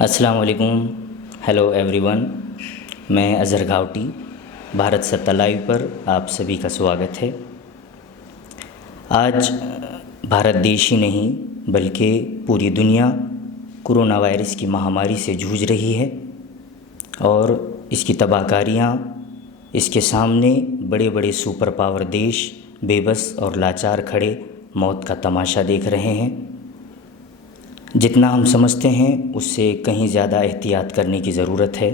السلام علیکم. Hello every one. میں اظہر گھاوٹی. بھارت ستہ لائیو پر آپ سبھی کا سواگت ہے. آج بھارت دیش ہی نہیں بلکہ پوری دنیا کرونا وائرس کی مہاماری سے جوجھ رہی ہے اور اس کی تباہ کاریاں اس کے سامنے بڑے بڑے سپر پاور دیش بے بس اور لاچار کھڑے موت کا تماشا دیکھ رہے ہیں. جتنا ہم سمجھتے ہیں اس سے کہیں زیادہ احتیاط کرنے کی ضرورت ہے.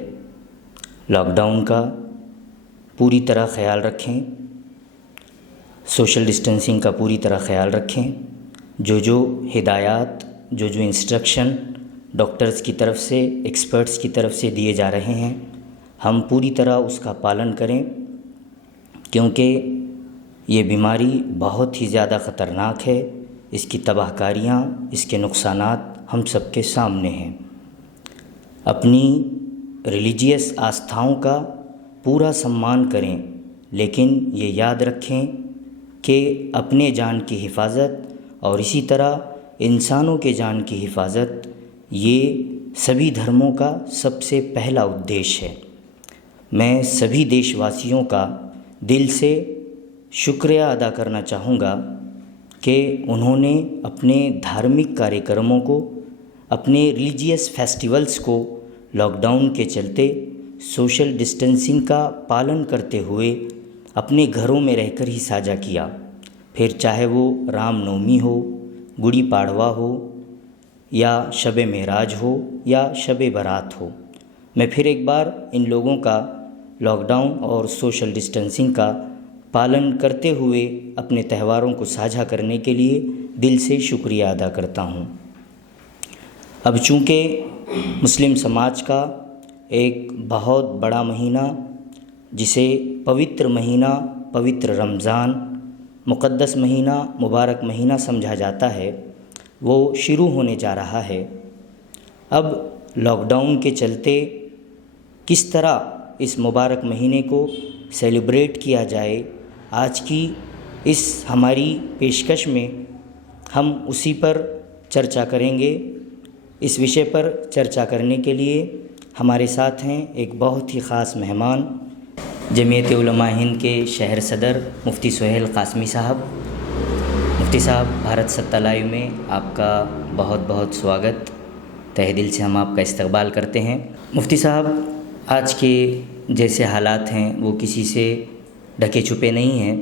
لاک ڈاؤن کا پوری طرح خیال رکھیں. سوشل ڈسٹنسنگ کا پوری طرح خیال رکھیں. جو ہدایات جو انسٹرکشن ڈاکٹرز کی طرف سے ایکسپرٹس کی طرف سے دیے جا رہے ہیں ہم پوری طرح اس کا پالن کریں، کیونکہ یہ بیماری بہت ہی زیادہ خطرناک ہے. اس کی تباہ کاریاں، اس کے نقصانات ہم سب کے سامنے ہیں. اپنی ریلیجیس آستھاؤں کا پورا سمان کریں، لیکن یہ یاد رکھیں کہ اپنے جان کی حفاظت اور اسی طرح انسانوں کے جان کی حفاظت یہ سبھی دھرموں کا سب سے پہلا ادیش ہے. میں سبھی دیش واسیوں کا دل سے شکریہ ادا کرنا چاہوں گا کہ انہوں نے اپنے دھارمک کاریہ کرموں کو، اپنے ریلیجیس فیسٹیولز کو لاک ڈاؤن کے چلتے سوشل ڈسٹنسنگ کا پالن کرتے ہوئے اپنے گھروں میں رہ کر ہی ساجھا کیا. پھر چاہے وہ رام نومی ہو، گڑی پاڑوا ہو، یا شب معراج ہو، یا شب برات ہو. میں پھر ایک بار ان لوگوں کا لاک ڈاؤن اور سوشل ڈسٹنسنگ کا پالن کرتے ہوئے اپنے تہواروں کو ساجھا کرنے کے لیے دل سے شکریہ ادا کرتا ہوں. اب چونکہ مسلم سماج کا ایک بہت بڑا مہینہ جسے پوتر مہینہ، پوتر رمضان، مقدس مہینہ، مبارک مہینہ سمجھا جاتا ہے، وہ شروع ہونے جا رہا ہے. اب لاک ڈاؤن کے چلتے کس طرح اس مبارک مہینے کو سیلیبریٹ کیا جائے، آج کی اس ہماری پیشکش میں ہم اسی پر چرچا کریں گے. اس وشے پر چرچا کرنے کے لیے ہمارے ساتھ ہیں ایک بہت ہی خاص مہمان، جمعیت علماء ہند کے شہر صدر مفتی سہیل قاسمی صاحب. مفتی صاحب، بھارت ستہ لائیو میں آپ کا بہت بہت سواگت. تہہ دل سے ہم آپ کا استقبال کرتے ہیں. مفتی صاحب، آج کے جیسے حالات ہیں وہ کسی سے ڈھکے چھپے نہیں ہیں.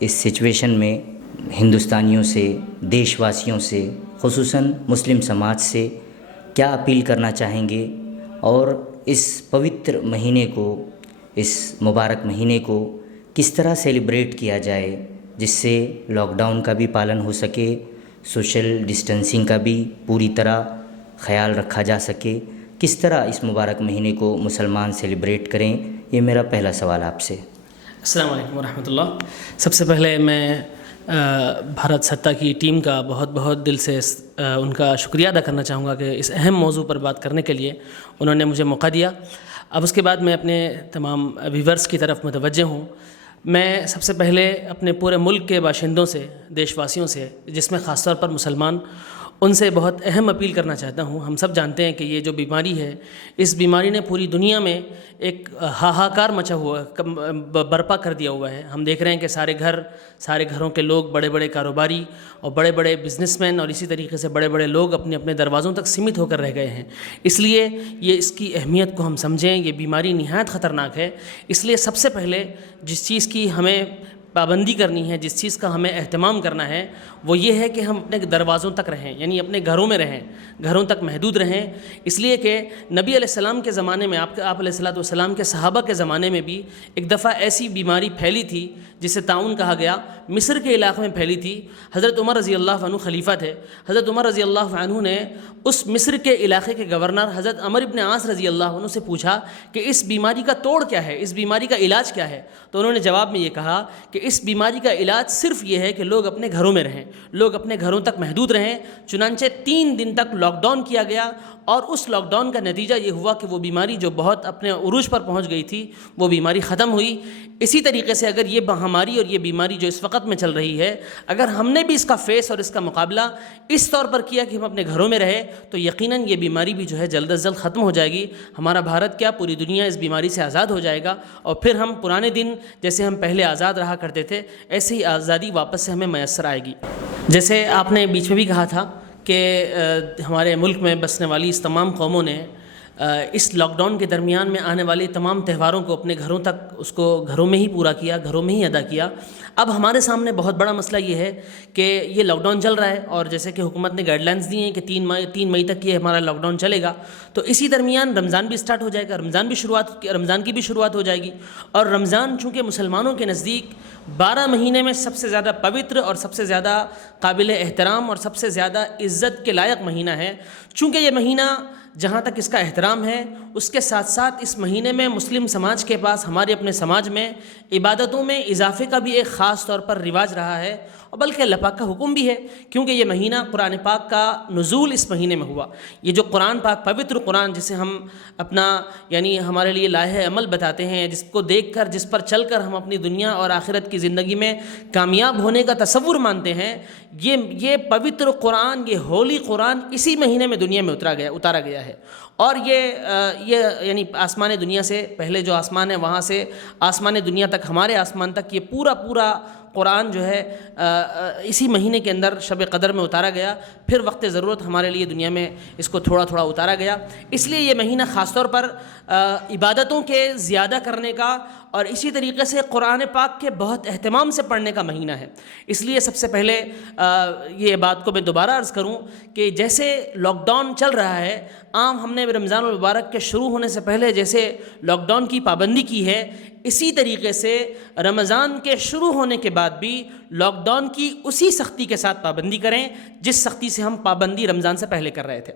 اس سچویشن میں ہندوستانیوں سے، دیش واسیوں سے، خصوصاً مسلم سماج سے کیا اپیل کرنا چاہیں گے، اور اس پوتر مہینے کو، اس مبارک مہینے کو کس طرح سیلیبریٹ کیا جائے جس سے لاک ڈاؤن کا بھی پالن ہو سکے، سوشل ڈسٹنسنگ کا بھی پوری طرح خیال رکھا جا سکے؟ کس طرح اس مبارک مہینے کو مسلمان سیلیبریٹ کریں؟ یہ میرا پہلا سوال آپ سے. السلام علیکم ورحمۃ اللہ. سب سے پہلے میں بھارت ستہ کی ٹیم کا بہت بہت دل سے ان کا شکریہ ادا کرنا چاہوں گا کہ اس اہم موضوع پر بات کرنے کے لیے انہوں نے مجھے موقع دیا. اب اس کے بعد میں اپنے تمام ویورز کی طرف متوجہ ہوں. میں سب سے پہلے اپنے پورے ملک کے باشندوں سے، دیش واسیوں سے، جس میں خاص طور پر مسلمان، ان سے بہت اہم اپیل کرنا چاہتا ہوں. ہم سب جانتے ہیں کہ یہ جو بیماری ہے، اس بیماری نے پوری دنیا میں ایک ہاہاکار مچا ہوا، برپا کر دیا ہوا ہے. ہم دیکھ رہے ہیں کہ سارے گھروں کے لوگ، بڑے بڑے کاروباری اور بڑے بڑے بزنس مین اور اسی طریقے سے بڑے بڑے لوگ اپنے اپنے دروازوں تک سیمت ہو کر رہ گئے ہیں. اس لیے اس کی اہمیت کو ہم سمجھیں. یہ بیماری نہایت خطرناک ہے. اس لیے سب سے پہلے جس چیز کی ہمیں پابندی کرنی ہے، جس چیز کا ہمیں اہتمام کرنا ہے، وہ یہ ہے کہ ہم اپنے دروازوں تک رہیں، یعنی اپنے گھروں میں رہیں، گھروں تک محدود رہیں. اس لیے کہ نبی علیہ السلام کے زمانے میں، آپ علیہ السلام کے صحابہ کے زمانے میں بھی ایک دفعہ ایسی بیماری پھیلی تھی جسے طاعون کہا گیا. مصر کے علاقے میں پھیلی تھی. حضرت عمر رضی اللہ عنہ خلیفہ تھے. حضرت عمر رضی اللہ عنہ نے اس مصر کے علاقے کے گورنر حضرت عمر ابن عاص رضی اللہ عنہ سے پوچھا کہ اس بیماری کا توڑ کیا ہے، اس بیماری کا علاج کیا ہے. تو انہوں نے جواب میں یہ کہا کہ کہ اس بیماری کا علاج صرف یہ ہے کہ لوگ اپنے گھروں میں رہیں، لوگ اپنے گھروں تک محدود رہیں۔ چنانچہ 3 دن تک لاک ڈاؤن کیا گیا، اور اس لاک ڈاؤن کا نتیجہ یہ ہوا کہ وہ بیماری جو بہت اپنے عروج پر پہنچ گئی تھی وہ بیماری ختم ہوئی۔ اسی طریقے سے اگر یہ ہماری اور یہ بیماری جو اس وقت میں چل رہی ہے، اگر ہم نے بھی اس کا فیس اور اس کا مقابلہ اس طور پر کیا کہ ہم اپنے گھروں میں رہے، تو یقیناً یہ بیماری بھی جو ہے جلد از جلد ختم ہو جائے گی۔ ہمارا بھارت کیا، پوری دنیا اس بیماری سے آزاد ہو جائے گا، اور پھر ہم پرانے دن جیسے ہم پہلے آزاد رہا کرتے تھے ایسے ہی آزادی واپس سے ہمیں میسر آئے گی۔ جیسے آپ نے بیچ میں بھی کہا تھا کہ ہمارے ملک میں بسنے والی اس تمام قوموں نے اس لاک ڈاؤن کے درمیان میں آنے والے تمام تہواروں کو اپنے گھروں تک اس کو گھروں میں ہی پورا کیا، گھروں میں ہی ادا کیا۔ اب ہمارے سامنے بہت بڑا مسئلہ یہ ہے کہ یہ لاک ڈاؤن چل رہا ہے، اور جیسے کہ حکومت نے گائیڈ لائنس دی ہیں کہ 3 مئی تک یہ ہمارا لاک ڈاؤن چلے گا، تو اسی درمیان رمضان بھی سٹارٹ ہو جائے گا، رمضان کی بھی شروعات ہو جائے گی۔ اور رمضان چونکہ مسلمانوں کے نزدیک 12 مہینے میں سب سے زیادہ پوتر اور سب سے زیادہ قابل احترام اور سب سے زیادہ عزت کے لائق مہینہ ہے، چونکہ یہ مہینہ جہاں تک اس کا احترام ہے، اس کے ساتھ ساتھ اس مہینے میں مسلم سماج کے پاس، ہمارے اپنے سماج میں عبادتوں میں اضافے کا بھی ایک خاص طور پر رواج رہا ہے، اور بلکہ اللہ پاک کا حکم بھی ہے، کیونکہ یہ مہینہ قرآن پاک کا نزول اس مہینے میں ہوا۔ یہ جو قرآن پاک، پوتر قرآن، جسے ہم اپنا یعنی ہمارے لیے لائحہ عمل بتاتے ہیں، جس کو دیکھ کر، جس پر چل کر ہم اپنی دنیا اور آخرت کی زندگی میں کامیاب ہونے کا تصور مانتے ہیں، یہ پوتر قرآن، یہ ہولی قرآن اسی مہینے میں دنیا میں اتارا گیا ہے۔ اور یہ یعنی آسمان دنیا سے پہلے جو آسمان ہے وہاں سے آسمان دنیا تک، ہمارے آسمان تک، یہ پورا قرآن جو ہے اسی مہینے کے اندر شب قدر میں اتارا گیا، پھر وقت ضرورت ہمارے لیے دنیا میں اس کو تھوڑا تھوڑا اتارا گیا۔ اس لیے یہ مہینہ خاص طور پر عبادتوں کے زیادہ کرنے کا اور اسی طریقے سے قرآن پاک کے بہت اہتمام سے پڑھنے کا مہینہ ہے۔ اس لیے سب سے پہلے یہ بات کو میں دوبارہ عرض کروں کہ جیسے لاک ڈاؤن چل رہا ہے، عام ہم نے رمضان المبارک کے شروع ہونے سے پہلے جیسے لاک ڈاؤن کی پابندی کی ہے، اسی طریقے سے رمضان کے شروع ہونے کے بعد بھی لاک ڈاؤن کی اسی سختی کے ساتھ پابندی کریں جس سختی سے ہم پابندی رمضان سے پہلے کر رہے تھے۔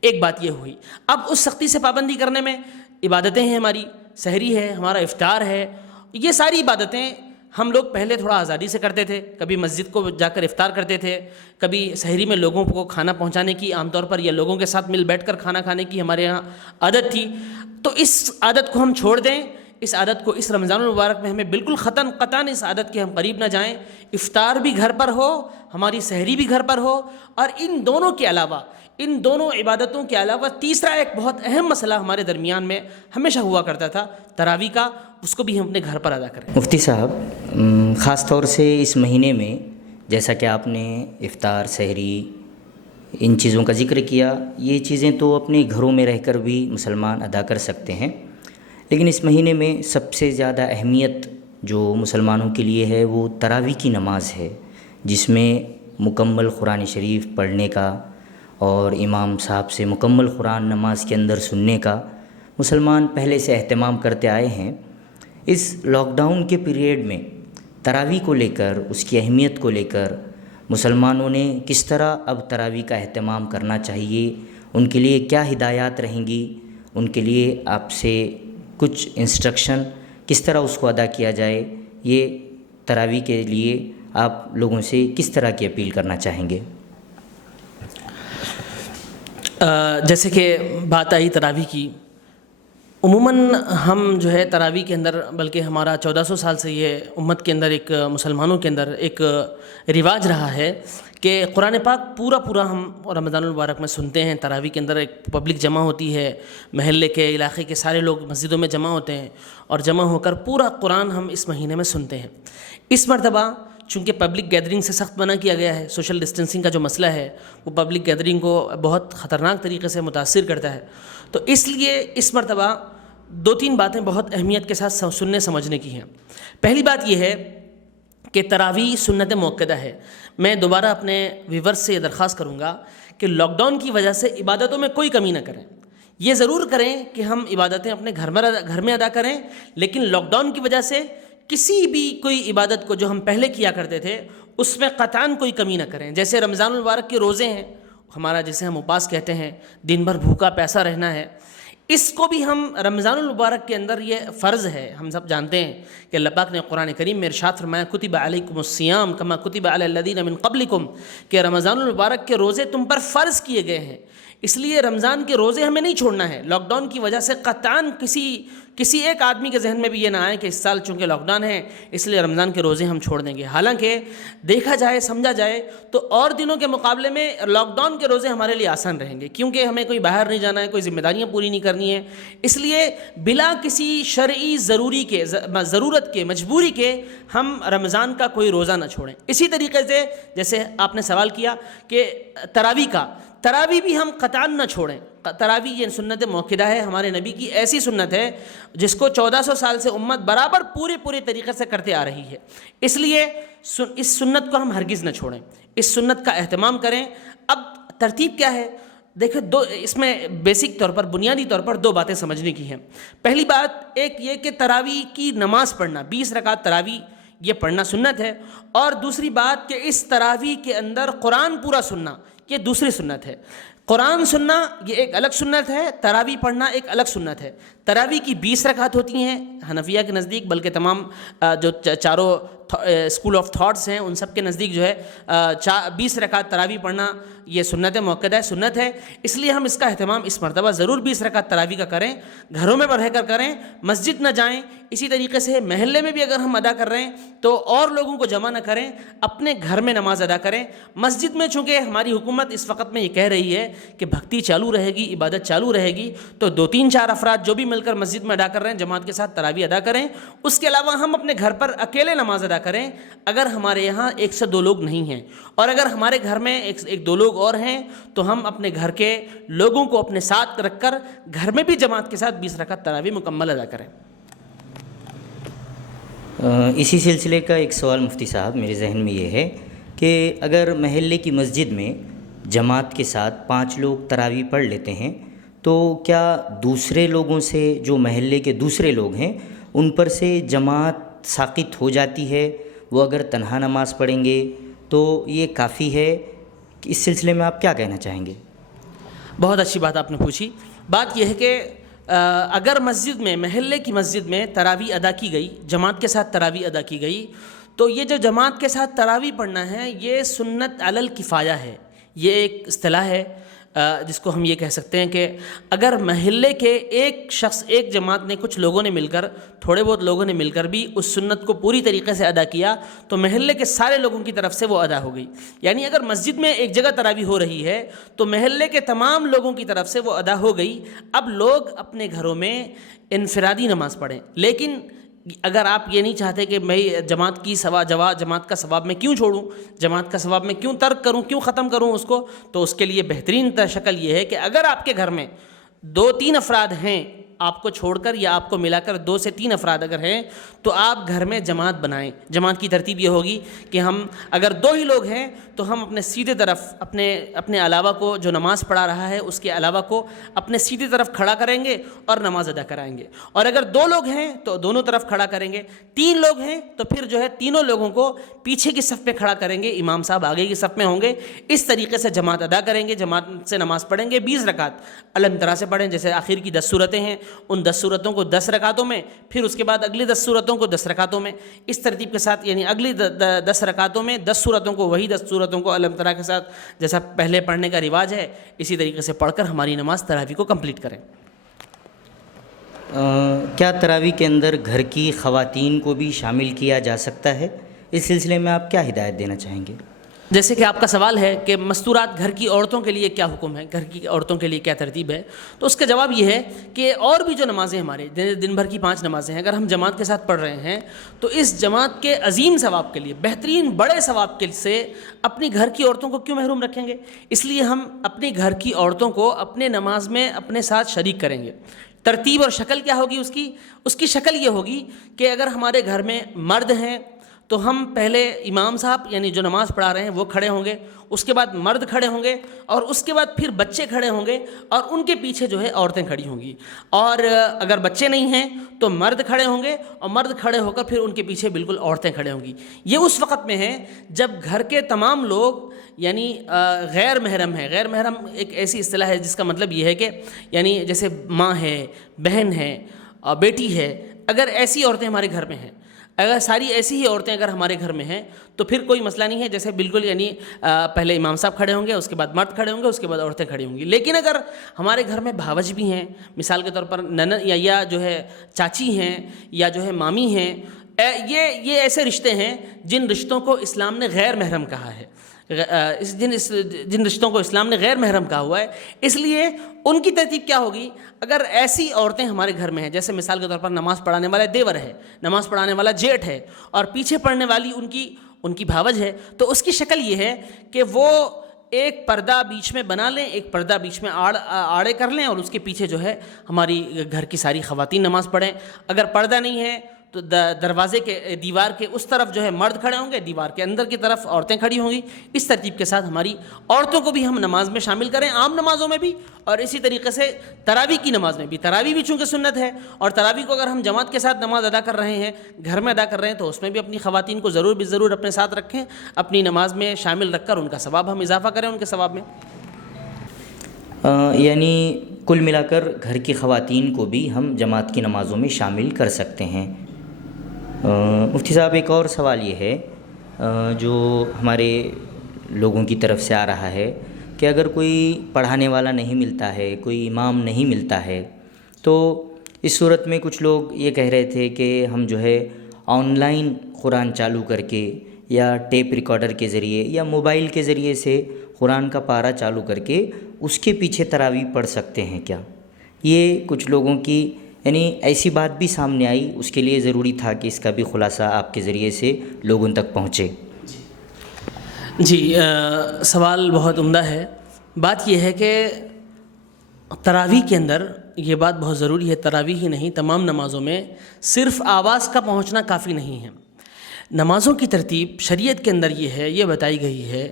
ایک بات یہ ہوئی۔ اب اس سختی سے پابندی کرنے میں عبادتیں ہیں، ہماری سحری ہے، ہمارا افطار ہے، یہ ساری عبادتیں ہم لوگ پہلے تھوڑا آزادی سے کرتے تھے، کبھی مسجد کو جا کر افطار کرتے تھے، کبھی سحری میں لوگوں کو کھانا پہنچانے کی عام طور پر یا لوگوں کے ساتھ مل بیٹھ کر کھانا کھانے کی ہمارے یہاں عادت تھی۔ تو اس عادت کو ہم چھوڑ دیں، اس عادت کو اس رمضان المبارک میں ہمیں بالکل قطعاً اس عادت کے ہم قریب نہ جائیں۔ افطار بھی گھر پر ہو، ہماری سحری بھی گھر پر ہو، اور ان دونوں کے علاوہ، ان دونوں عبادتوں کے علاوہ تیسرا ایک بہت اہم مسئلہ ہمارے درمیان میں ہمیشہ ہوا کرتا تھا تراویح کا، اس کو بھی ہم اپنے گھر پر ادا کریں۔ مفتی صاحب، خاص طور سے اس مہینے میں جیسا کہ آپ نے افطار، سحری، ان چیزوں کا ذکر کیا، یہ چیزیں تو اپنے گھروں میں رہ کر بھی مسلمان ادا کر سکتے ہیں، لیکن اس مہینے میں سب سے زیادہ اہمیت جو مسلمانوں کے لیے ہے وہ تراویح کی نماز ہے، جس میں مکمل قرآن شریف پڑھنے کا اور امام صاحب سے مکمل قرآن نماز کے اندر سننے کا مسلمان پہلے سے اہتمام کرتے آئے ہیں۔ اس لاک ڈاؤن کے پیریڈ میں تراویح کو لے کر، اس کی اہمیت کو لے کر مسلمانوں نے کس طرح اب تراویح کا اہتمام کرنا چاہیے، ان کے لیے کیا ہدایات رہیں گی، ان کے لیے آپ سے کچھ انسٹرکشن کس طرح اس کو ادا کیا جائے، یہ تراویح کے لیے آپ لوگوں سے کس طرح کی اپیل کرنا چاہیں گے؟ جیسے کہ بات آئی تراویح کی، عموماً ہم جو ہے تراویح کے اندر، بلکہ ہمارا 1400 سال سے یہ امت کے اندر، ایک مسلمانوں کے اندر ایک رواج رہا ہے کہ قرآن پاک پورا ہم رمضان المبارک میں سنتے ہیں۔ تراویح کے اندر ایک پبلک جمع ہوتی ہے، محلے کے، علاقے کے سارے لوگ مسجدوں میں جمع ہوتے ہیں اور جمع ہو کر پورا قرآن ہم اس مہینے میں سنتے ہیں۔ اس مرتبہ چونکہ پبلک گیدرنگ سے سخت منع کیا گیا ہے، سوشل ڈسٹینسنگ کا جو مسئلہ ہے وہ پبلک گیدرنگ کو بہت خطرناک طریقے سے متاثر کرتا ہے، تو اس لیے اس مرتبہ 2-3 باتیں بہت اہمیت کے ساتھ سننے سمجھنے کی ہیں۔ پہلی بات یہ ہے کہ تراویح سنت موقدہ ہے۔ میں دوبارہ اپنے ویورز سے یہ درخواست کروں گا کہ لاک ڈاؤن کی وجہ سے عبادتوں میں کوئی کمی نہ کریں۔ یہ ضرور کریں کہ ہم عبادتیں اپنے گھر میں ادا کریں، لیکن لاک ڈاؤن کی وجہ سے کسی بھی کوئی عبادت کو جو ہم پہلے کیا کرتے تھے اس میں قطعاً کوئی کمی نہ کریں۔ جیسے رمضان المبارک کے روزے ہیں، ہمارا جسے ہم اپاس کہتے ہیں، دن بھر بھوکا پیاسا رہنا ہے، اس کو بھی ہم رمضان المبارک کے اندر یہ فرض ہے. ہم سب جانتے ہیں کہ اللہ پاک نے قرآن کریم میں ارشاد فرمایا کتب علیکم الصیام کما کتب علی الذین من قبلکم، کہ رمضان المبارک کے روزے تم پر فرض کیے گئے ہیں. اس لیے رمضان کے روزے ہمیں نہیں چھوڑنا ہے. لاک ڈاؤن کی وجہ سے قطعاً کسی ایک آدمی کے ذہن میں بھی یہ نہ آئے کہ اس سال چونکہ لاک ڈاؤن ہے اس لیے رمضان کے روزے ہم چھوڑ دیں گے. حالانکہ دیکھا جائے سمجھا جائے تو اور دنوں کے مقابلے میں لاک ڈاؤن کے روزے ہمارے لیے آسان رہیں گے، کیونکہ ہمیں کوئی باہر نہیں جانا ہے، کوئی ذمہ داریاں پوری نہیں کرنی ہے. اس لیے بلا کسی شرعی ضرورت کے مجبوری کے ہم رمضان کا کوئی روزہ نہ چھوڑیں. اسی طریقے سے جیسے آپ نے سوال کیا کہ تراویح بھی ہم قطعاً نہ چھوڑیں. تراویح یہ سنت موقدہ ہے، ہمارے نبی کی ایسی سنت ہے جس کو 1400 سال سے امت برابر پورے طریقے سے کرتے آ رہی ہے. اس لیے اس سنت کو ہم ہرگز نہ چھوڑیں، اس سنت کا اہتمام کریں. اب ترتیب کیا ہے؟ دیکھیں اس میں بیسک طور پر بنیادی طور پر 2 باتیں سمجھنے کی ہیں. پہلی بات ایک یہ کہ تراویح کی نماز پڑھنا، 20 رکعت تراویح یہ پڑھنا سنت ہے. اور دوسری بات کہ اس تراویح کے اندر قرآن پورا سننا یہ دوسری سنت ہے. قرآن سننا یہ ایک الگ سنت ہے، تراویح پڑھنا ایک الگ سنت ہے. تراویح کی 20 رکعت ہوتی ہیں حنفیہ کے نزدیک، بلکہ تمام جو چاروں اسکول آف تھاٹس ہیں ان سب کے نزدیک جو ہے 20 رکعت تراویح پڑھنا یہ سنت موقدہ ہے، سنت ہے. اس لیے ہم اس کا اہتمام اس مرتبہ ضرور 20 رکعت تراویح کا کریں، گھروں میں رہ کر کریں، مسجد نہ جائیں. اسی طریقے سے محلے میں بھی اگر ہم ادا کر رہے ہیں تو اور لوگوں کو جمع نہ کریں، اپنے گھر میں نماز ادا کریں. مسجد میں چونکہ ہماری حکومت اس وقت میں یہ کہہ رہی ہے کہ بھکتی چالو رہے گی، عبادت چالو رہے گی، تو 2-3-4 افراد جو بھی مل کر مسجد میں ادا کر رہے ہیں جماعت کے ساتھ تراویح ادا کریں. اس کے علاوہ ہم اپنے گھر پر اکیلے نماز ادا کریں. اگر ہمارے یہاں 1 سے 2 لوگ نہیں ہیں اور اگر ہمارے گھر میں 1-2 لوگ اور ہیں تو ہم اپنے گھر کے لوگوں کو اپنے ساتھ رکھ کر گھر میں بھی جماعت کے ساتھ 20 رکعت تراویح مکمل ادا کریں. اسی سلسلے کا ایک سوال مفتی صاحب میرے ذہن میں یہ ہے کہ اگر محلے کی مسجد میں جماعت کے ساتھ 5 لوگ تراویح پڑھ لیتے ہیں تو کیا دوسرے لوگوں سے جو محلے کے دوسرے لوگ ہیں ان پر سے جماعت ساقط ہو جاتی ہے؟ وہ اگر تنہا نماز پڑھیں گے تو یہ کافی ہے؟ اس سلسلے میں آپ کیا کہنا چاہیں گے؟ بہت اچھی بات آپ نے پوچھی. بات یہ ہے کہ اگر مسجد میں محلے کی مسجد میں تراویح ادا کی گئی، جماعت کے ساتھ تراویح ادا کی گئی، تو یہ جو جماعت کے ساتھ تراویح پڑھنا ہے یہ سنت علی الکفایہ ہے. یہ ایک اصطلاح ہے جس کو ہم یہ کہہ سکتے ہیں کہ اگر محلے کے ایک شخص، ایک جماعت نے، کچھ لوگوں نے مل کر، تھوڑے بہت لوگوں نے مل کر بھی اس سنت کو پوری طریقے سے ادا کیا تو محلے کے سارے لوگوں کی طرف سے وہ ادا ہو گئی. یعنی اگر مسجد میں ایک جگہ تراویح ہو رہی ہے تو محلے کے تمام لوگوں کی طرف سے وہ ادا ہو گئی. اب لوگ اپنے گھروں میں انفرادی نماز پڑھیں، لیکن اگر آپ یہ نہیں چاہتے کہ میں جماعت کا ثواب میں کیوں چھوڑوں، جماعت کا ثواب میں کیوں ترک کروں، کیوں ختم کروں اس کو، تو اس کے لیے بہترین شکل یہ ہے کہ اگر آپ کے گھر میں 2-3 افراد ہیں آپ کو چھوڑ کر یا آپ کو ملا کر 2 سے 3 افراد اگر ہیں تو آپ گھر میں جماعت بنائیں. جماعت کی ترتیب یہ ہوگی کہ ہم اگر 2 ہی لوگ ہیں تو ہم اپنے سیدھے طرف اپنے علاوہ کو جو نماز پڑھا رہا ہے اس کے علاوہ کو اپنے سیدھی طرف کھڑا کریں گے اور نماز ادا کرائیں گے. اور اگر 2 لوگ ہیں تو دونوں طرف کھڑا کریں گے. 3 لوگ ہیں تو پھر جو ہے تینوں لوگوں کو پیچھے کی صف پہ کھڑا کریں گے، امام صاحب آگے کی صف میں ہوں گے. اس طریقے سے جماعت ادا کریں گے، جماعت سے نماز پڑھیں گے. 20 رکعت الحمد طرح سے پڑھیں، جیسے آخر کی 10 صورتیں ہیں ان 10 صورتوں کو 10 رکعتوں میں، پھر اس کے بعد اگلی 10 صورتوں کو 10 رکعتوں میں، اس ترتیب کے ساتھ. یعنی اگلی 10 رکعتوں میں 10 صورتوں کو، وہی 10 صورتوں کو الحمد طرح کے ساتھ جیسا پہلے پڑھنے کا رواج ہے اسی طریقے سے پڑھ کر ہماری نماز تراویح کو کمپلیٹ کریں. کیا تراویح کے اندر گھر کی خواتین کو بھی شامل کیا جا سکتا ہے؟ اس سلسلے میں آپ کیا ہدایت دینا چاہیں گے؟ جیسے کہ آپ کا سوال ہے کہ مستورات گھر کی عورتوں کے لیے کیا حکم ہے، گھر کی عورتوں کے لیے کیا ترتیب ہے، تو اس کا جواب یہ ہے کہ اور بھی جو نمازیں ہمارے دن بھر کی 5 نمازیں ہیں اگر ہم جماعت کے ساتھ پڑھ رہے ہیں تو اس جماعت کے عظیم ثواب کے لیے، بہترین بڑے ثواب کے سے اپنی گھر کی عورتوں کو کیوں محروم رکھیں گے؟ اس لیے ہم اپنی گھر کی عورتوں کو اپنے نماز میں اپنے ساتھ شریک کریں گے. ترتیب اور شکل کیا ہوگی اس کی شکل یہ ہوگی کہ اگر ہمارے گھر میں مرد ہیں تو ہم پہلے امام صاحب یعنی جو نماز پڑھا رہے ہیں وہ کھڑے ہوں گے, اس کے بعد مرد کھڑے ہوں گے, اور اس کے بعد پھر بچے کھڑے ہوں گے, اور ان کے پیچھے جو ہے عورتیں کھڑی ہوں گی. اور اگر بچے نہیں ہیں تو مرد کھڑے ہوں گے, اور مرد کھڑے ہو کر پھر ان کے پیچھے بالکل عورتیں کھڑے ہوں گی. یہ اس وقت میں ہے جب گھر کے تمام لوگ یعنی غیر محرم ہیں. غیر محرم ایک ایسی اصطلاح ہے جس کا مطلب یہ ہے کہ یعنی جیسے ماں ہے, بہن ہے, بیٹی ہے, اگر ایسی عورتیں ہمارے گھر میں ہیں, اگر ساری ایسی ہی عورتیں اگر ہمارے گھر میں ہیں تو پھر کوئی مسئلہ نہیں ہے. جیسے بالکل یعنی پہلے امام صاحب کھڑے ہوں گے, اس کے بعد مرد کھڑے ہوں گے, اس کے بعد عورتیں کھڑی ہوں گی. لیکن اگر ہمارے گھر میں بھاوج بھی ہیں, مثال کے طور پر نند یا جو ہے چاچی ہیں یا جو ہے مامی ہیں, یہ ایسے رشتے ہیں جن رشتوں کو اسلام نے غیر محرم کہا ہے, جن رشتوں کو اسلام نے غیر محرم کہا ہوا ہے. اس لیے ان کی ترتیب کیا ہوگی؟ اگر ایسی عورتیں ہمارے گھر میں ہیں, جیسے مثال کے طور پر نماز پڑھانے والا دیور ہے, نماز پڑھانے والا جیٹھ ہے, اور پیچھے پڑھنے والی ان کی بھاوج ہے, تو اس کی شکل یہ ہے کہ وہ ایک پردہ بیچ میں بنا لیں, ایک پردہ بیچ میں آڑے کر لیں, اور اس کے پیچھے جو ہے ہماری گھر کی ساری خواتین نماز پڑھیں. اگر پردہ نہیں ہے تو دروازے کے دیوار کے اس طرف جو ہے مرد کھڑے ہوں گے, دیوار کے اندر کی طرف عورتیں کھڑی ہوں گی. اس ترتیب کے ساتھ ہماری عورتوں کو بھی ہم نماز میں شامل کریں, عام نمازوں میں بھی, اور اسی طریقے سے تراویح کی نماز میں بھی. تراویح بھی چونکہ سنت ہے, اور تراویح کو اگر ہم جماعت کے ساتھ نماز ادا کر رہے ہیں, گھر میں ادا کر رہے ہیں, تو اس میں بھی اپنی خواتین کو ضرور اپنے ساتھ رکھیں, اپنی نماز میں شامل رکھ کر ان کا ثواب ہم اضافہ کریں ان کے ثواب میں. یعنی کل ملا کر گھر کی خواتین کو بھی ہم جماعت کی نمازوں میں شامل کر سکتے ہیں. مفتی صاحب, ایک اور سوال یہ ہے جو ہمارے لوگوں کی طرف سے آ رہا ہے کہ اگر کوئی پڑھانے والا نہیں ملتا ہے, کوئی امام نہیں ملتا ہے, تو اس صورت میں کچھ لوگ یہ کہہ رہے تھے کہ ہم جو ہے آن لائن قرآن چالو کر کے یا ٹیپ ریکارڈر کے ذریعے یا موبائل کے ذریعے سے قرآن کا پارہ چالو کر کے اس کے پیچھے تراویح پڑھ سکتے ہیں کیا؟ یہ کچھ لوگوں کی یعنی ایسی بات بھی سامنے آئی, اس کے لیے ضروری تھا کہ اس کا بھی خلاصہ آپ کے ذریعے سے لوگوں تک پہنچے. جی, سوال بہت عمدہ ہے. بات یہ ہے کہ تراویح کے اندر یہ بات بہت ضروری ہے, تراویح ہی نہیں تمام نمازوں میں صرف آواز کا پہنچنا کافی نہیں ہے. نمازوں کی ترتیب شریعت کے اندر یہ ہے, یہ بتائی گئی ہے,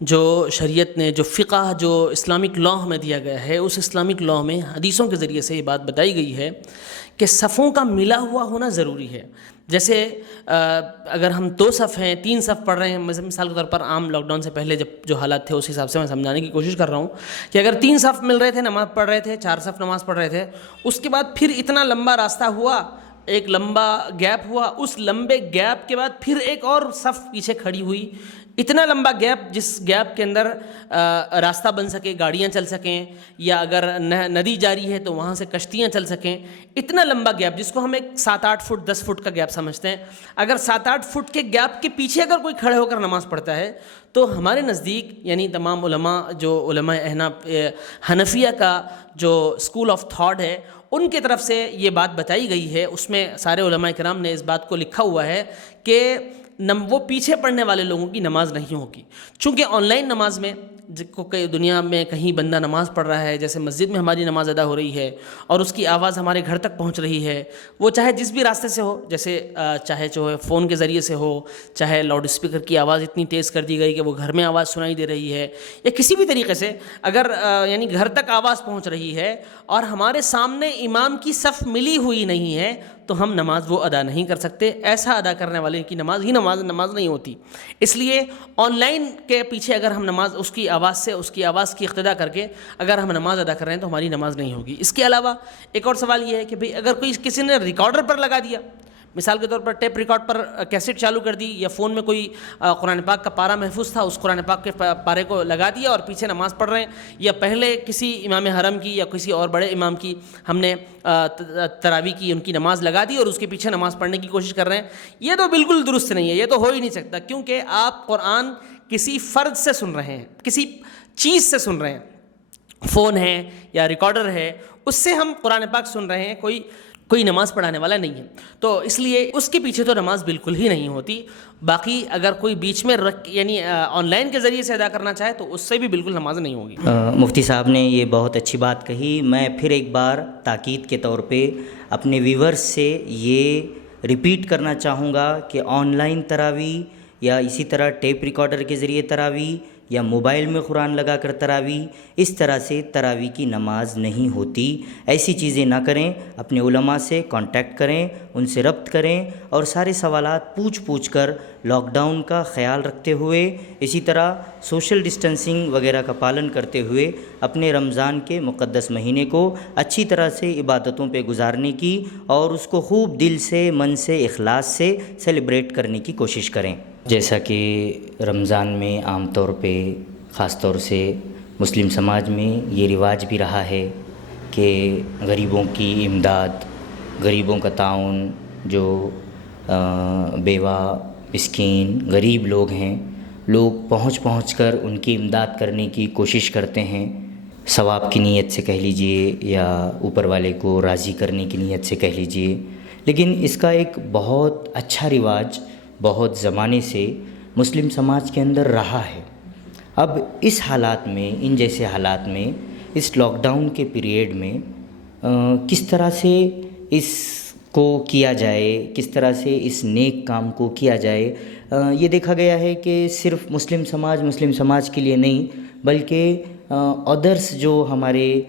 جو شریعت نے جو فقہ جو اسلامک لاء میں دیا گیا ہے, اس اسلامک لاء میں حدیثوں کے ذریعے سے یہ بات بتائی گئی ہے کہ صفوں کا ملا ہوا ہونا ضروری ہے. جیسے اگر ہم 2 صف ہیں, 3 صف پڑھ رہے ہیں, مثال کے طور پر عام لاک ڈاؤن سے پہلے جب جو حالات تھے اس حساب سے میں سمجھانے کی کوشش کر رہا ہوں کہ اگر 3 صف مل رہے تھے, نماز پڑھ رہے تھے, 4 صف نماز پڑھ رہے تھے, اس کے بعد پھر اتنا لمبا راستہ ہوا, ایک لمبا گیپ ہوا, اس لمبے گیپ کے بعد پھر ایک اور صف پیچھے کھڑی ہوئی, اتنا لمبا گیپ جس گیپ کے اندر راستہ بن سکے, گاڑیاں چل سکیں, یا اگر ندی جاری ہے تو وہاں سے کشتیاں چل سکیں, اتنا لمبا گیپ جس کو ہم ایک 7-8 فٹ 10 فٹ کا گیپ سمجھتے ہیں. اگر 7-8 فٹ کے گیپ کے پیچھے اگر کوئی کھڑے ہو کر نماز پڑھتا ہے تو ہمارے نزدیک یعنی تمام علماء, جو علماء حنفیہ کا جو اسکول آف تھاٹ ہے, ان کی طرف سے یہ بات بتائی گئی ہے. اس میں سارے علماء کرام نے اس بات کو لکھا ہوا ہے کہ وہ پیچھے پڑھنے والے لوگوں کی نماز نہیں ہوگی. چونکہ آن لائن نماز میں دنیا میں کہیں بندہ نماز پڑھ رہا ہے, جیسے مسجد میں ہماری نماز ادا ہو رہی ہے اور اس کی آواز ہمارے گھر تک پہنچ رہی ہے, وہ چاہے جس بھی راستے سے ہو, جیسے چاہے جو ہے فون کے ذریعے سے ہو, چاہے لاؤڈ اسپیکر کی آواز اتنی تیز کر دی گئی کہ وہ گھر میں آواز سنائی دے رہی ہے, یا کسی بھی طریقے سے اگر یعنی گھر تک آواز پہنچ رہی ہے اور ہمارے سامنے امام کی صف ملی ہوئی نہیں ہے, تو ہم نماز وہ ادا نہیں کر سکتے. ایسا ادا کرنے والے کی نماز نہیں ہوتی. اس لیے آن لائن کے پیچھے اگر ہم نماز اس کی آواز کی اقتدا کر کے اگر ہم نماز ادا کر رہے ہیں تو ہماری نماز نہیں ہوگی. اس کے علاوہ ایک اور سوال یہ ہے کہ بھئی اگر کسی نے ریکارڈر پر لگا دیا, مثال کے طور پر ٹیپ ریکارڈ پر کیسٹ چالو کر دی, یا فون میں کوئی قرآن پاک کا پارہ محفوظ تھا, اس قرآن پاک کے پارے کو لگا دیا اور پیچھے نماز پڑھ رہے ہیں, یا پہلے کسی امام حرم کی یا کسی اور بڑے امام کی ہم نے تراویح کی ان کی نماز لگا دی اور اس کے پیچھے نماز پڑھنے کی کوشش کر رہے ہیں, یہ تو بالکل درست نہیں ہے, یہ تو ہو ہی نہیں سکتا. کیونکہ آپ قرآن کسی فرد سے سن رہے ہیں, کسی چیز سے سن رہے ہیں, فون ہے یا ریکارڈر ہے, اس سے ہم قرآن پاک سن رہے ہیں, کوئی نماز پڑھانے والا نہیں ہے. تو اس لیے اس کے پیچھے تو نماز بالکل ہی نہیں ہوتی. باقی اگر کوئی بیچ میں یعنی آن لائن کے ذریعے سے ادا کرنا چاہے تو اس سے بھی بالکل نماز نہیں ہوگی. مفتی صاحب نے یہ بہت اچھی بات کہی. میں پھر ایک بار تاکید کے طور پہ اپنے ویورز سے یہ ریپیٹ کرنا چاہوں گا کہ آن لائن تراویح یا اسی طرح ٹیپ ریکارڈر کے ذریعے تراویح یا موبائل میں قرآن لگا کر تراویح، اس طرح سے تراویح کی نماز نہیں ہوتی۔ ایسی چیزیں نہ کریں، اپنے علماء سے کانٹیکٹ کریں، ان سے ربط کریں اور سارے سوالات پوچھ کر لاک ڈاؤن کا خیال رکھتے ہوئے، اسی طرح سوشل ڈسٹنسنگ وغیرہ کا پالن کرتے ہوئے اپنے رمضان کے مقدس مہینے کو اچھی طرح سے عبادتوں پہ گزارنے کی اور اس کو خوب دل سے، من سے، اخلاص سے سیلیبریٹ کرنے کی کوشش کریں۔ جیسا کہ رمضان میں عام طور پہ خاص طور سے مسلم سماج میں یہ رواج بھی رہا ہے کہ غریبوں کی امداد، غریبوں کا تعاون، جو بیوہ، مسکین، غریب لوگ ہیں، لوگ پہنچ کر ان کی امداد کرنے کی کوشش کرتے ہیں، ثواب کی نیت سے کہہ لیجئے یا اوپر والے کو راضی کرنے کی نیت سے کہہ لیجئے، لیکن اس کا ایک بہت اچھا رواج بہت زمانے سے مسلم سماج کے اندر رہا ہے۔ اب اس حالات میں، ان جیسے حالات میں، اس لاک ڈاؤن کے پیریڈ میں کس طرح سے اس کو کیا جائے، کس طرح سے اس نیک کام کو کیا جائے، یہ دیکھا گیا ہے کہ صرف مسلم سماج کے لیے نہیں بلکہ ادرس جو ہمارے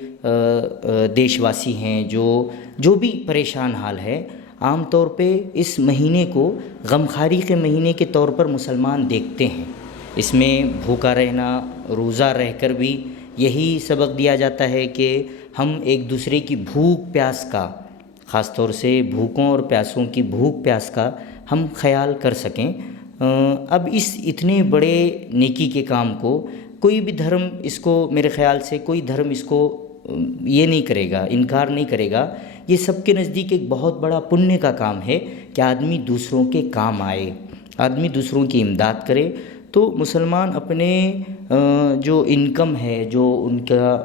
دیش واسی ہیں، جو بھی پریشان حال ہے، عام طور پہ اس مہینے کو غمخواری کے مہینے کے طور پر مسلمان دیکھتے ہیں۔ اس میں بھوکا رہنا، روزہ رہ کر بھی یہی سبق دیا جاتا ہے کہ ہم ایک دوسرے کی بھوک پیاس کا، خاص طور سے بھوکوں اور پیاسوں کی بھوک پیاس کا ہم خیال کر سکیں۔ اب اس اتنے بڑے نیکی کے کام کو کوئی بھی دھرم، اس کو میرے خیال سے کوئی دھرم اس کو یہ نہیں کرے گا، انکار نہیں کرے گا۔ یہ سب کے نزدیک ایک بہت بڑا پنیہ کا کام ہے کہ آدمی دوسروں کے کام آئے، آدمی دوسروں کی امداد کرے۔ تو مسلمان اپنے جو انکم ہے، جو ان کا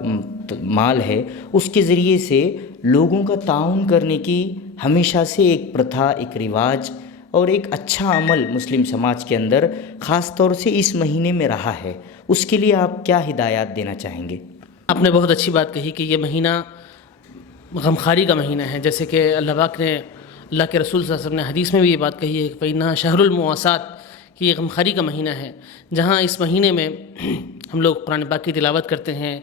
مال ہے، اس کے ذریعے سے لوگوں کا تعاون کرنے کی ہمیشہ سے ایک پرتھا، ایک رواج اور ایک اچھا عمل مسلم سماج کے اندر خاص طور سے اس مہینے میں رہا ہے۔ اس کے لیے آپ کیا ہدایات دینا چاہیں گے؟ آپ نے بہت اچھی بات کہی کہ یہ مہینہ غمخواری کا مہینہ ہے، جیسے کہ اللہ پاک نے، اللہ کے رسول صلی اللہ علیہ وسلم نے حدیث میں بھی یہ بات کہی ہے کہ فَإِنَّهَا شَهْرُ الْمُوَاسَاةِ کہ یہ غمخواری کا مہینہ ہے، جہاں اس مہینے میں ہم لوگ قرآن پاک کی تلاوت کرتے ہیں،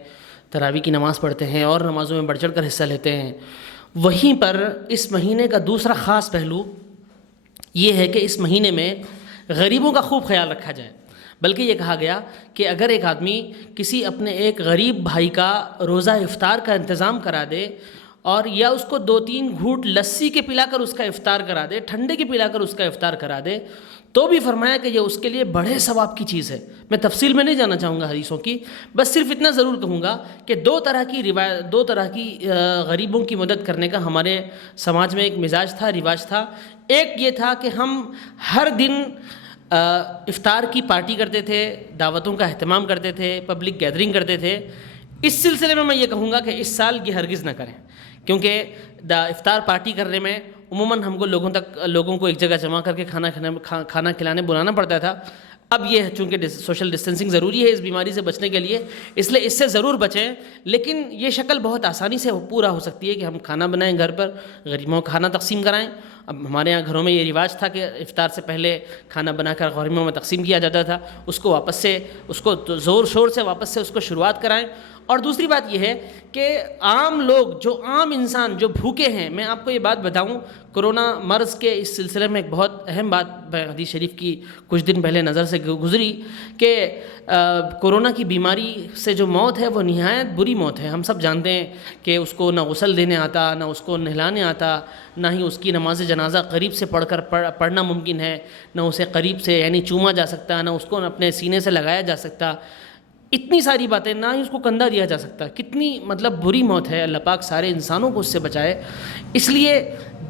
تراویح کی نماز پڑھتے ہیں اور نمازوں میں بڑھ چڑھ کر حصہ لیتے ہیں۔ وہیں پر اس مہینے کا دوسرا خاص پہلو یہ ہے کہ اس مہینے میں غریبوں کا خوب خیال رکھا جائے، بلکہ یہ کہا گیا کہ اگر ایک آدمی کسی اپنے ایک غریب بھائی کا روزہ افطار کا انتظام کرا دے اور یا اس کو 2-3 گھونٹ لسی کے پلا کر اس کا افطار کرا دے، ٹھنڈے کے پلا کر اس کا افطار کرا دے، تو بھی فرمایا کہ یہ اس کے لیے بڑے ثواب کی چیز ہے۔ میں تفصیل میں نہیں جانا چاہوں گا حدیثوں کی، بس صرف اتنا ضرور کہوں گا کہ دو طرح کی غریبوں کی مدد کرنے کا ہمارے سماج میں ایک مزاج تھا، رواج تھا۔ ایک یہ تھا کہ ہم ہر دن افطار کی پارٹی کرتے تھے، دعوتوں کا اہتمام کرتے تھے، پبلک گیدرنگ کرتے تھے۔ اس سلسلے میں یہ کہوں گا کہ اس سال یہ ہرگز نہ کریں، کیونکہ افطار پارٹی کرنے میں عموماً ہم کو لوگوں کو ایک جگہ جمع کر کے کھانا کھلانے بلانا پڑتا تھا۔ اب یہ چونکہ سوشل ڈسٹینسنگ ضروری ہے اس بیماری سے بچنے کے لیے، اس لیے اس سے ضرور بچیں، لیکن یہ شکل بہت آسانی سے پورا ہو سکتی ہے کہ ہم کھانا بنائیں گھر پر، غریبوں کو کھانا تقسیم کرائیں۔ اب ہمارے یہاں گھروں میں یہ رواج تھا کہ افطار سے پہلے کھانا بنا کر غریبوں میں تقسیم کیا جاتا تھا، اس کو زور شور سے واپس سے اس کو شروعات کرائیں۔ اور دوسری بات یہ ہے کہ عام لوگ، جو عام انسان جو بھوکے ہیں، میں آپ کو یہ بات بتاؤں، کرونا مرض کے اس سلسلے میں ایک بہت اہم بات حدیث شریف کی کچھ دن پہلے نظر سے گزری کہ کرونا کی بیماری سے جو موت ہے وہ نہایت بری موت ہے۔ ہم سب جانتے ہیں کہ اس کو نہ غسل دینے آتا، نہ اس کو نہلانے آتا، نہ ہی اس کی نماز جنازہ قریب سے پڑھنا ممکن ہے، نہ اسے قریب سے یعنی چوما جا سکتا، نہ اس کو اپنے سینے سے لگایا جا سکتا، اتنی ساری باتیں، نہ ہی اس کو کندھا دیا جا سکتا۔ کتنی بری موت ہے، اللہ پاک سارے انسانوں کو اس سے بچائے۔ اس لیے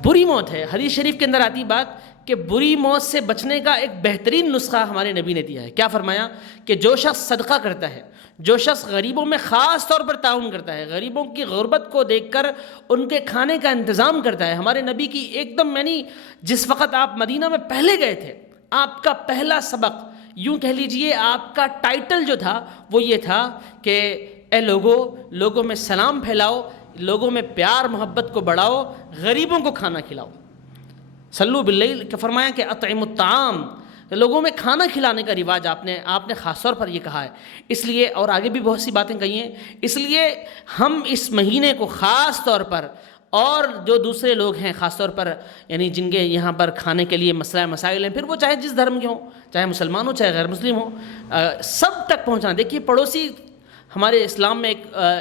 بری موت ہے۔ حدیث شریف کے اندر آتی بات کہ بری موت سے بچنے کا ایک بہترین نسخہ ہمارے نبی نے دیا ہے۔ کیا فرمایا کہ جو شخص صدقہ کرتا ہے، جو شخص غریبوں میں خاص طور پر تعاون کرتا ہے، غریبوں کی غربت کو دیکھ کر ان کے کھانے کا انتظام کرتا ہے۔ ہمارے نبی کی ایک دم، یعنی جس وقت آپ مدینہ میں پہلے گئے تھے، آپ کا پہلا سبق، یوں کہہ لیجئے آپ کا ٹائٹل جو تھا وہ یہ تھا کہ اے لوگوں میں سلام پھیلاؤ، لوگوں میں پیار محبت کو بڑھاؤ، غریبوں کو کھانا کھلاؤ۔ صلو باللیل کہ فرمایا کہ اطعموا الطعام، لوگوں میں کھانا کھلانے کا رواج آپ نے خاص طور پر یہ کہا ہے. اس لیے اور آگے بھی بہت سی باتیں کہی ہیں. اس لیے ہم اس مہینے کو خاص طور پر، اور جو دوسرے لوگ ہیں خاص طور پر یعنی جن کے یہاں پر کھانے کے لیے مسائل ہیں، پھر وہ چاہے جس دھرم کے ہوں، چاہے مسلمان ہوں چاہے غیر مسلم ہوں، سب تک پہنچانا. دیکھیے پڑوسی، ہمارے اسلام میں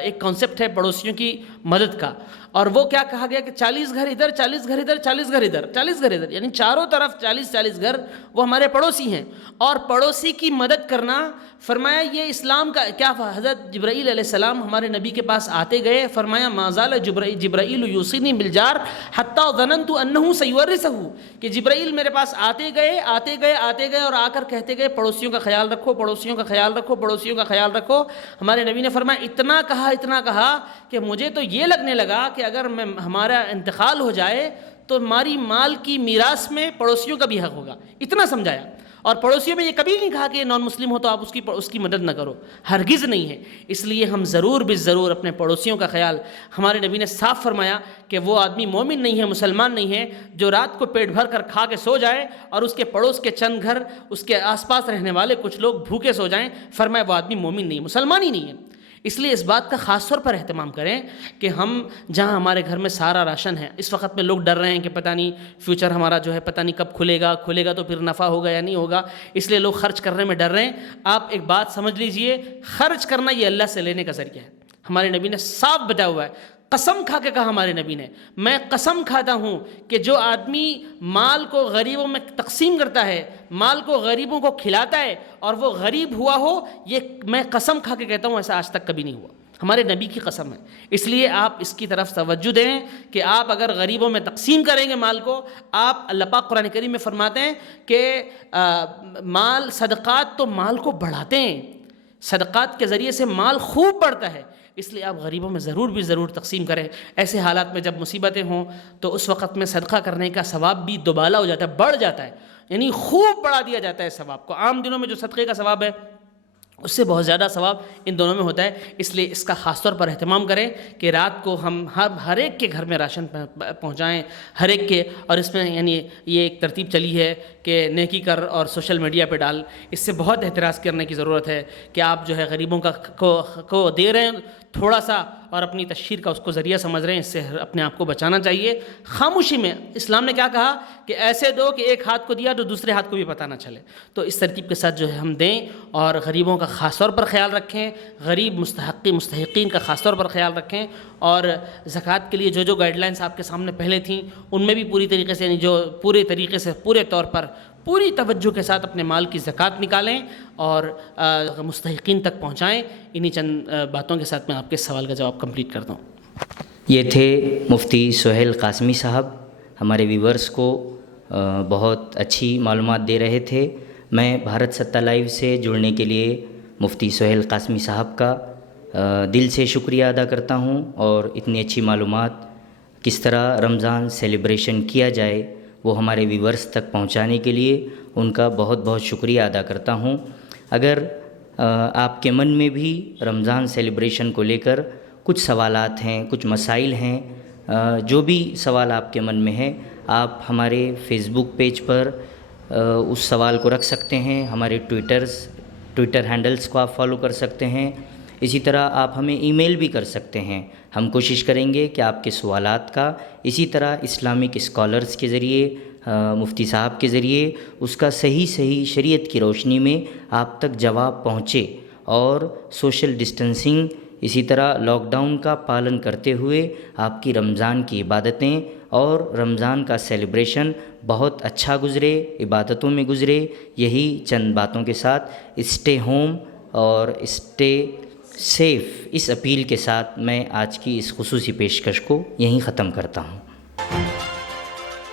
ایک کانسیپٹ ہے پڑوسیوں کی مدد کا، اور وہ کیا کہا گیا کہ 40 گھر ادھر، 40 گھر ادھر، 40 گھر ادھر، 40 گھر ادھر، یعنی چاروں طرف 40 گھر وہ ہمارے پڑوسی ہیں. اور پڑوسی کی مدد کرنا، فرمایا یہ اسلام کا کیا. حضرت جبرائیل علیہ السلام ہمارے نبی کے پاس آتے گئے، فرمایا ما زال جبرائیل یوصینی بالجار حتی ظننت انہ سیورثہ، کہ جبرائیل میرے پاس آتے گئے اور آ کر کہتے گئے پڑوسیوں کا خیال رکھو، پڑوسیوں کا خیال رکھو، پڑوسیوں کا خیال رکھو. ہمارے نبی نے فرمایا اتنا کہا کہ مجھے تو یہ لگنے لگا کہ اگر ہمارا انتقال ہو جائے تو ہماری مال کی میراث میں پڑوسیوں کا بھی حق ہوگا. اتنا سمجھایا. اور پڑوسیوں میں یہ کبھی نہیں کہا کہ نان مسلم ہو تو آپ اس کی مدد نہ کرو، ہرگز نہیں ہے. اس لیے ہم ضرور اپنے پڑوسیوں کا خیال، ہمارے نبی نے صاف فرمایا کہ وہ آدمی مومن نہیں ہے، مسلمان نہیں ہے جو رات کو پیٹ بھر کر کھا کے سو جائے اور اس کے پڑوس کے چند گھر، اس کے آس پاس رہنے والے کچھ لوگ بھوکے سو جائیں. فرمایا وہ آدمی مومن نہیں ہے، مسلمان ہی نہیں ہے. اس لیے اس بات کا خاص طور پر اہتمام کریں کہ ہم جہاں ہمارے گھر میں سارا راشن ہے، اس وقت میں لوگ ڈر رہے ہیں کہ پتہ نہیں فیوچر ہمارا جو ہے پتہ نہیں کب کھلے گا تو پھر نفع ہوگا یا نہیں ہوگا، اس لیے لوگ خرچ کرنے میں ڈر رہے ہیں. آپ ایک بات سمجھ لیجئے، خرچ کرنا یہ اللہ سے لینے کا ذریعہ ہے. ہمارے نبی نے صاف بتایا ہوا ہے، قسم کھا کے کہا ہمارے نبی نے، میں قسم کھاتا ہوں کہ جو آدمی مال کو غریبوں میں تقسیم کرتا ہے، مال کو غریبوں کو کھلاتا ہے اور وہ غریب ہوا ہو، یہ میں قسم کھا کے کہتا ہوں ایسا آج تک کبھی نہیں ہوا. ہمارے نبی کی قسم ہے. اس لیے آپ اس کی طرف توجہ دیں کہ آپ اگر غریبوں میں تقسیم کریں گے مال کو، آپ اللہ پاک قرآن کریم میں فرماتے ہیں کہ صدقات تو مال کو بڑھاتے ہیں، صدقات کے ذریعے سے مال خوب بڑھتا ہے. اس لیے آپ غریبوں میں ضرور تقسیم کریں. ایسے حالات میں جب مصیبتیں ہوں تو اس وقت میں صدقہ کرنے کا ثواب بھی دوبالا ہو جاتا ہے، بڑھ جاتا ہے، یعنی خوب بڑھا دیا جاتا ہے ثواب کو. عام دنوں میں جو صدقے کا ثواب ہے اس سے بہت زیادہ ثواب ان دونوں میں ہوتا ہے. اس لیے اس کا خاص طور پر اہتمام کریں کہ رات کو ہم ہر ایک کے گھر میں راشن پہنچائیں، ہر ایک کے. اور اس میں یعنی یہ ایک ترتیب چلی ہے کہ نیکی کر اور سوشل میڈیا پہ ڈال. اس سے بہت احتراز کرنے کی ضرورت ہے کہ آپ جو ہے غریبوں کو دے رہے ہیں تھوڑا سا اور اپنی تشہیر کا اس کو ذریعہ سمجھ رہے ہیں. اس سے اپنے آپ کو بچانا چاہیے. خاموشی میں اسلام نے کیا کہا کہ ایسے دو کہ ایک ہاتھ کو دیا تو دوسرے ہاتھ کو بھی پتہ نہ چلے. تو اس ترتیب کے ساتھ جو ہے ہم دیں اور غریبوں کا خاص طور پر خیال رکھیں، غریب مستحقین کا خاص طور پر خیال رکھیں. اور زکوٰۃ کے لیے جو گائیڈ لائنس آپ کے سامنے پہلے تھیں ان میں بھی پوری طریقے سے، یعنی جو پورے طور پر پوری توجہ کے ساتھ اپنے مال کی زکوٰۃ نکالیں اور مستحقین تک پہنچائیں. انہی چند باتوں کے ساتھ میں آپ کے سوال کا جواب کمپلیٹ کرتا ہوں. یہ تھے مفتی سہیل قاسمی صاحب، ہمارے ویورز کو بہت اچھی معلومات دے رہے تھے. میں بھارت ستہ لائیو سے جڑنے کے لیے مفتی سہیل قاسمی صاحب کا دل سے شکریہ ادا کرتا ہوں، اور اتنی اچھی معلومات کس طرح رمضان سیلیبریشن کیا جائے وہ ہمارے ویورز تک پہنچانے کے لیے ان کا بہت بہت شکریہ ادا کرتا ہوں. اگر آپ کے من میں بھی رمضان سیلیبریشن کو لے کر کچھ سوالات ہیں، کچھ مسائل ہیں، جو بھی سوال آپ کے من میں ہے، آپ ہمارے فیس بک پیج پر اس سوال کو رکھ سکتے ہیں. ہمارے ٹویٹر ہینڈلز کو آپ فالو کر سکتے ہیں. اسی طرح آپ ہمیں ای میل بھی کر سکتے ہیں. ہم کوشش کریں گے کہ آپ کے سوالات کا اسی طرح اسلامک اسکالرز کے ذریعے، مفتی صاحب کے ذریعے اس کا صحیح شریعت کی روشنی میں آپ تک جواب پہنچے. اور سوشل ڈسٹنسنگ، اسی طرح لاک ڈاؤن کا پالن کرتے ہوئے آپ کی رمضان کی عبادتیں اور رمضان کا سیلیبریشن بہت اچھا گزرے، عبادتوں میں گزرے. یہی چند باتوں کے ساتھ اسٹے ہوم اور اسٹے سیف، اس اپیل کے ساتھ میں آج کی اس خصوصی پیشکش کو یہیں ختم کرتا ہوں.